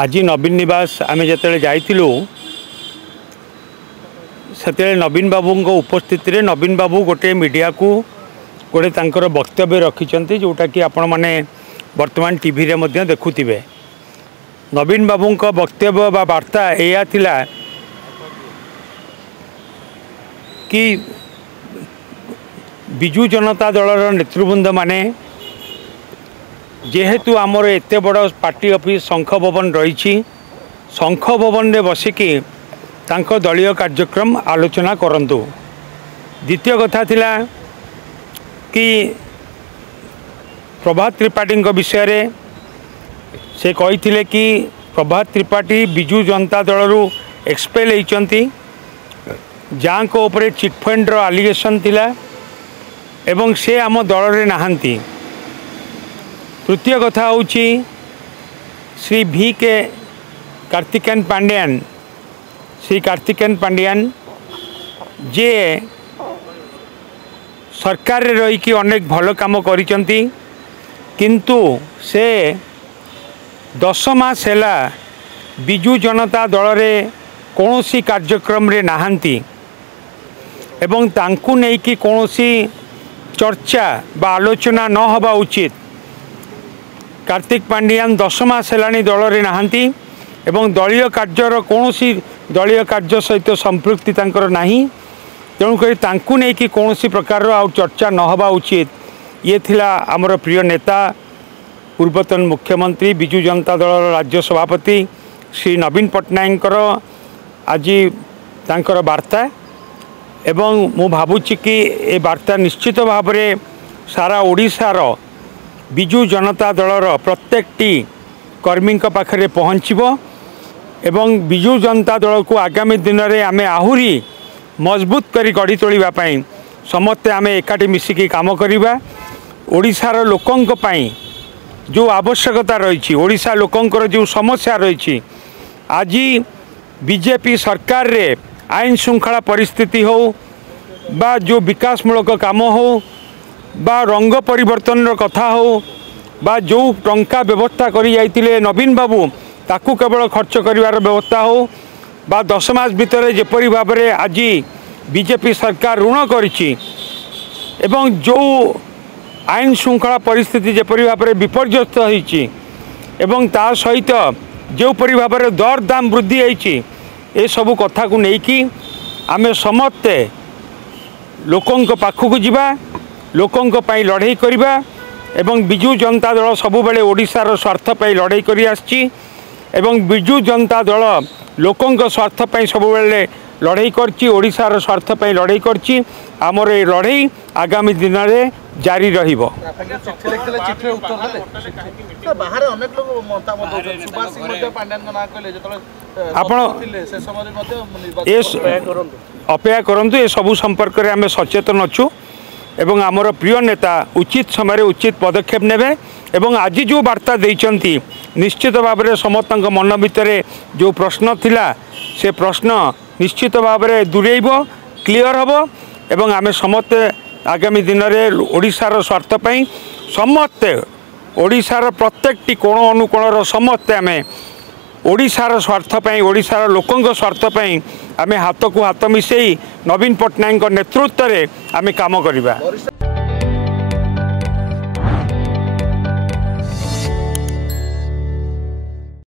आज नवीन निवास आम जो जाइलु से नवीन बाबू उपस्थित रे नवीन बाबू गोटे मीडिया को गोटे तांकर वक्तव्य रखिंट जोटा कि आपण मैंने वर्तमान टीवी रे मध्य देखुथिबे। नवीन बाबू वक्तव्य बा वार्ता या थिला कि बिजु जनता दलर नेतृवृंद माने जेहेतु आमर एत बड़ पार्टी ऑफिस शंख भवन रही शंख भवन में बसिकी तांको दलीय कार्यक्रम आलोचना करंतु। द्वितीय कथा थिला कि प्रभात त्रिपाठी विषय रे से कही कि प्रभात त्रिपाठी बिजु जनता दलरू एक्सपेल होती जहाँ को ऊपर चिटफंड आलिगेशन थिला एवं से आम दल रे नहांती। तृतीय कथा होची श्री भी के कार्तिकेन पांड्यान श्री कार्तिकेन पांड्यान जे सरकार रे रही कि अनेक भल काम करिसंती किंतु से 10 मास हैला बिजु जनता दल रे कौनसी कार्यक्रम रे नहांती एवं तांकु नहीं कि कौनसी चर्चा बा आलोचना न हवा उचित। कार्तिक पांड्यान 10 मास है दल रे नहांती एवं दलीय कार्यर कौनसी दलीय कार्य सहित संपृक्ति तांकर नाही तेणुक तांकु नहीं कि कौनसी प्रकार चर्चा न हवा उचित। ये थिला आमर प्रिय नेता पूर्वतन मुख्यमंत्री बिजु जनता दल राज्य सभापति श्री नवीन पट्टनायक आज तांकर वार्ता एवं मु भावुची कि ए वार्ता निश्चित भाव में सारा ओडिशार बिजु जनता दलर प्रत्येकटी कर्मी पाखरे पहुँचब एवं बिजु जनता दल को आगामी दिन में आम आहुरी मजबूत करी गढ़ी तोड़ापी समस्ते आम एकाठी मिसिकी काम करवा। ओडिशार लोकंक पई जो आवश्यकता रही ओडिशा लोकंकर जो समस्या रही आज बीजेपी सरकार रे आईन श्रृंखला परिस्थिति हो बा जो विकासमूलक काम हो बा रंग परिवर्तन कथा हो बा जो टंका व्यवस्था करी जाइतिले नवीन बाबू ताकू केवल खर्च करिवार व्यवस्था हो बा 10 मास भितर जेपरी भाव में आज बीजेपी सरकार ऋण करिछि एवं जो आईन श्रृंखला परिस्थिति जेपरी भाव में विपर्यस्त होइछि एवं ता सहित जोपरी भाव में दर दाम वृद्धि होइछि ए सबु कथा को लेकिन आमे समस्ते लोकंक पाखक जीवा लोकंक पई लड़ाई करवा एवं बिजु जनता दल सबु बेले ओडिशार स्वार्थ पई लड़ाई करी आछि एवं बिजु जनता दल लोकंक स्वार्थ पई सबु बेले लड़ाई करछि ओडिशार स्वार्थ पई लड़ाई करछि। आमर ए लड़ाई आगामी दिन में जारी रहिबो। अपेक्षा करंतु ए सबु संपर्क में आम सचेतन अच्छु एवं आमर प्रिय नेता उचित समय उचित पदक्षेप नेबे एवं आज जो वार्ता देइचंती निश्चित भाव में समस्त मन भितर जो प्रश्न थिला से प्रश्न निश्चित भाव में दूरेइबो क्लियर हबो एवं आमे समस्ते आगामी दिन में ओडिशार स्वार्थ पई समस्ते ओडिशार प्रत्येकटी कोण अनुकोणर समस्ते आमे ओडिशार स्वार्थ पई ओडिशार लोकंक स्वार्थ पई आमे हाथ को हाथ मिसई नवीन पट्टनायक नेतृत्व में आमे काम करिबा।